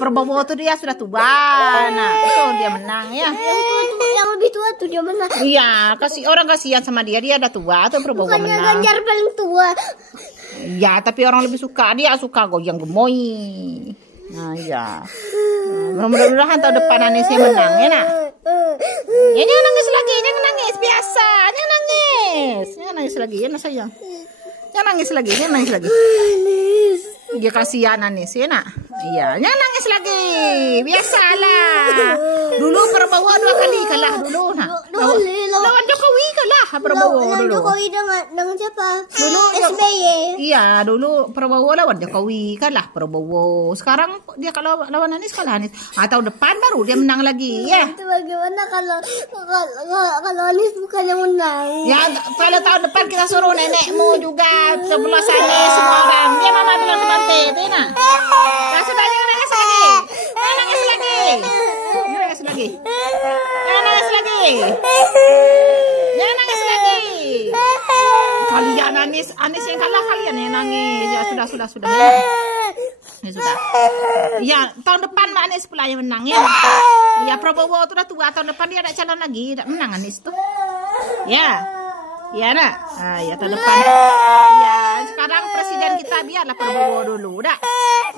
Prabowo tuh dia sudah tua. Nah, itu dia menang ya. Yang lebih tua tuh dia menang. Iya, orang kasihan sama dia udah tua tuh Prabowo Bukannya menang. Ganjar paling tua. Ya, tapi orang lebih suka goyang gemoy. Nah, ya. Mudah-mudahan tahun depan Aniesnya menang ya, nak. Ya, jangan nangis lagi, jangan nangis biasa, jangan nangis lagi ya, nak sayang. Jangan nangis lagi. Dia kasihan Anies ya, nak. Iya, jangan nangis lagi, biasalah. Dulu Prabowo 2 kali kalah dulu, nak. Lawan Jokowi kalah Prabowo dulu. Jokowi dengan siapa? Dulu SBY. Iya, dulu Prabowo lawan Jokowi kalah Prabowo. Sekarang dia kalau lawan Anies kalah Anies. Tahun depan baru dia menang lagi ya. Itu bagaimana kalau Anies bukan yang menang? Ya, kalau tahun depan kita suruh nenekmu juga sebelah Anies semua orang. Dia mama bilang seperti itu, nak. Nah, sudah jangan nangis lagi. Jangan nangis lagi. Kalian Anies yang kalah, kalian yang nangis. Ya sudah. Ya sudah. Ya, tahun depan Mbak Anies pula yang menang ya. Ya, Prabowo itu udah tua, tahun depan dia ada calon lagi, tidak menang Anies tuh. Ya. Ya, nak. Ya tahun depan. Ya, sekarang presiden kita biarlah Prabowo dulu, dah.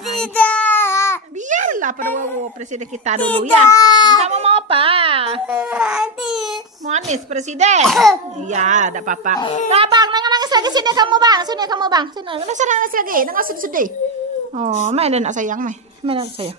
Tidak. Biarlah Prabowo presiden kita dulu ya. Kamu mau apa? Mau Anies presiden? Ya, tidak apa-apa. Nah, bang, jangan nangis lagi, sini kamu bang. Sini, nangis lagi, jangan sedih-sedih. Oh, main nak sayang, main nak sayang.